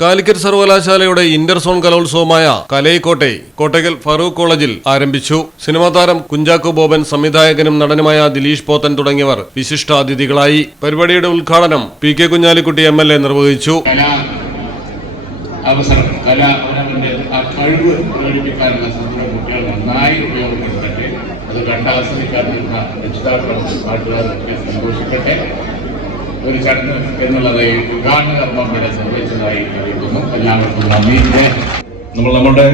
കാലിക്കറ്റ് സർവകലാശാലയുടെ Inter zone കലോത്സവമായ കലൈക്കോട്ടെ Kottakkal Farooq കോളേജിൽ ആരംഭിച്ചു. സിനിമാ താരം കുഞ്ചാക്കോ ബോബൻ, സംവിധായകനും നടനുമായ ദിലീഷ് പോത്തൻ തുടങ്ങിയവർ വിശിഷ്ടാതിഥികളായി. പരിപാടിയുടെ ഉദ്ഘാടനം PK കുഞ്ഞാലിക്കുട്ടി MLA നിർവഹിച്ചു. അത് കണ്ടാസ്വദിക്കാനുള്ള രക്ഷിതാക്കളും നാട്ടുകാരൊക്കെ സന്തോഷിക്കട്ടെ. ഒരു ചടങ്ങ് എന്നുള്ളത് ഉദ്ഘാടന കർമ്മം ഇവിടെ നിർവഹിച്ചതായി അറിയിക്കുന്നു. എല്ലാവർക്കും നന്ദി. നമ്മുടെ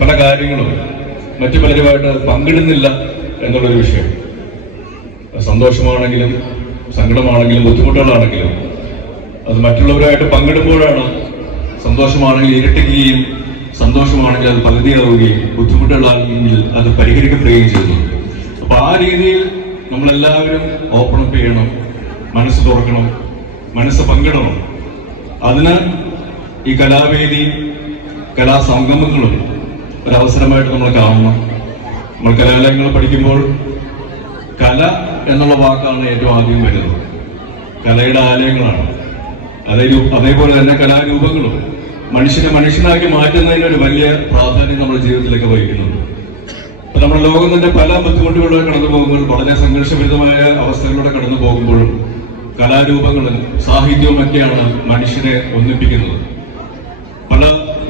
പല കാര്യങ്ങളും മറ്റു പലരുമായിട്ട് പങ്കിടുന്നില്ല എന്നുള്ളൊരു വിഷയം. സന്തോഷമാണെങ്കിലും സങ്കടമാണെങ്കിലും ബുദ്ധിമുട്ടുകളാണെങ്കിലും അത് മറ്റുള്ളവരുമായിട്ട് പങ്കിടുമ്പോഴാണ് സന്തോഷമാണെങ്കിൽ ഇരട്ടിക്കുകയും സന്തോഷമാണെങ്കിൽ അത് പകുതിയാവുകയും ബുദ്ധിമുട്ടുകളാണെങ്കിൽ അത് പരിഹരിക്കപ്പെടുകയും ചെയ്യുന്നു. അപ്പൊ ആ രീതിയിൽ നമ്മളെല്ലാവരും ഓപ്പൺ അപ്പ് ചെയ്യണം, മനസ്സ് തുറക്കണം, മനസ്സ് പങ്കിടണം. അതിന് ഈ കലാവേദി കലാസംഗമങ്ങളും ഒരവസരമായിട്ട് നമ്മൾ കാണണം. നമ്മൾ കലാലയങ്ങൾ പഠിക്കുമ്പോൾ കല എന്നുള്ള വാക്കാണ് ഏറ്റവും ആദ്യം വരുന്നത്. കലയുടെ ആലയങ്ങളാണ്. അതേപോലെ തന്നെ കലാരൂപങ്ങളും മനുഷ്യനെ മനുഷ്യനാക്കി മാറ്റുന്നതിന് ഒരു വലിയ പ്രാധാന്യം നമ്മുടെ ജീവിതത്തിലൊക്കെ വഹിക്കുന്നുണ്ട്. അപ്പൊ നമ്മുടെ ലോകം തന്നെ പല ബുദ്ധിമുട്ടുകളിലൂടെ കടന്നു പോകുമ്പോൾ, വളരെ സംഘർഷഭരിതമായ അവസ്ഥകളിലൂടെ കടന്നു പോകുമ്പോഴും കലാരൂപങ്ങളും സാഹിത്യവും ഒക്കെയാണ് മനുഷ്യനെ ഒന്നിപ്പിക്കുന്നത്. പല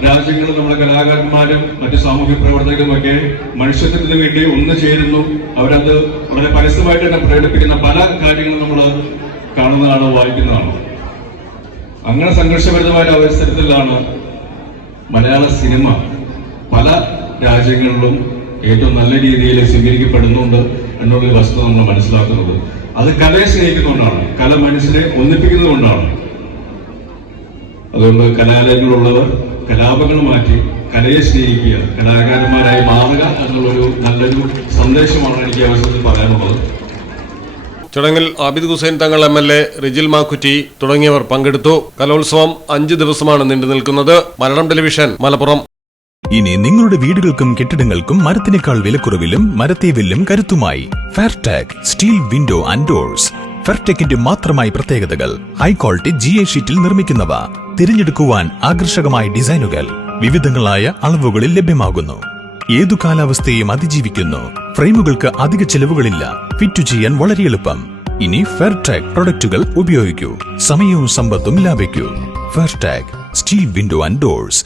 രാജ്യങ്ങളും നമ്മുടെ കലാകാരന്മാരും മറ്റു സാമൂഹ്യ പ്രവർത്തകരും ഒക്കെ മനുഷ്യത്വത്തിന് വേണ്ടി ഒന്നു ചേരുന്നു. അവരത് വളരെ പരസ്യമായിട്ട് തന്നെ പ്രകടിപ്പിക്കുന്ന പല കാര്യങ്ങളും നമ്മൾ കാണുന്നതാണ്, വായിക്കുന്നതാണ്. അങ്ങനെ സംഘർഷഭരിതമായ അവസരത്തിലാണ് മലയാള സിനിമ പല രാജ്യങ്ങളിലും ഏറ്റവും നല്ല രീതിയിൽ സ്വീകരിക്കപ്പെടുന്നുണ്ട് എന്നുള്ളൊരു വസ്തുത നമ്മൾ മനസ്സിലാക്കുന്നത്. അത് കലയെ സ്നേഹിക്കുന്നതുകൊണ്ടാണ്, കല മനുഷ്യരെ ഒന്നിപ്പിക്കുന്നതുകൊണ്ടാണ്. അതുകൊണ്ട് കലാലയങ്ങളുള്ളവർ കലാപങ്ങൾ മാറ്റി കലയെ സ്നേഹിക്കുക, കലാകാരന്മാരായി മാറുക എന്നുള്ളൊരു നല്ലൊരു സന്ദേശമാണ് എനിക്ക് അവസരത്തിൽ പറയാനുള്ളത്. ചടങ്ങിൽ ആബിദ് ഹുസൈൻ തങ്ങൾ MLA, റിജിൽ മാക്കുറ്റി തുടങ്ങിയവർ പങ്കെടുത്തു. കലോത്സവം 5 ദിവസമാണ് നീണ്ടു നിൽക്കുന്നത്. മലയാളം ടെലിവിഷൻ, മലപ്പുറം. ഇനി നിങ്ങളുടെ വീടുകൾക്കും കെട്ടിടങ്ങൾക്കും മരത്തിനേക്കാൾ വിലക്കുറവിലും മരത്തെ വെല്ലും കരുത്തുമായി ഫെയർടെക് സ്റ്റീൽ വിൻഡോ ആൻഡ് ഡോർസ്. ഫെയർടെക്കിന്റെ മാത്രമായി പ്രത്യേകതകൾ: ഹൈ ക്വാളിറ്റി GA ഷീറ്റിൽ നിർമ്മിക്കുന്നവ, തിരഞ്ഞെടുക്കുവാൻ ആകർഷകമായ ഡിസൈനുകൾ, വിവിധങ്ങളായ അളവുകളിൽ ലഭ്യമാകുന്നു. ഏതു കാലാവസ്ഥയെയും അതിജീവിക്കുന്നു. ഫ്രെയിമുകൾക്ക് അധിക ചെലവുകളില്ല. ഫിറ്റ് ചെയ്യാൻ വളരെ എളുപ്പം. ഇനി ഫെയർടെക് പ്രൊഡക്റ്റുകൾ ഉപയോഗിക്കൂ. സമയവും സമ്പത്തും ലാഭിക്കൂ. ഫെയർടെക് സ്റ്റീൽ വിൻഡോ ആൻഡ് ഡോർസ്.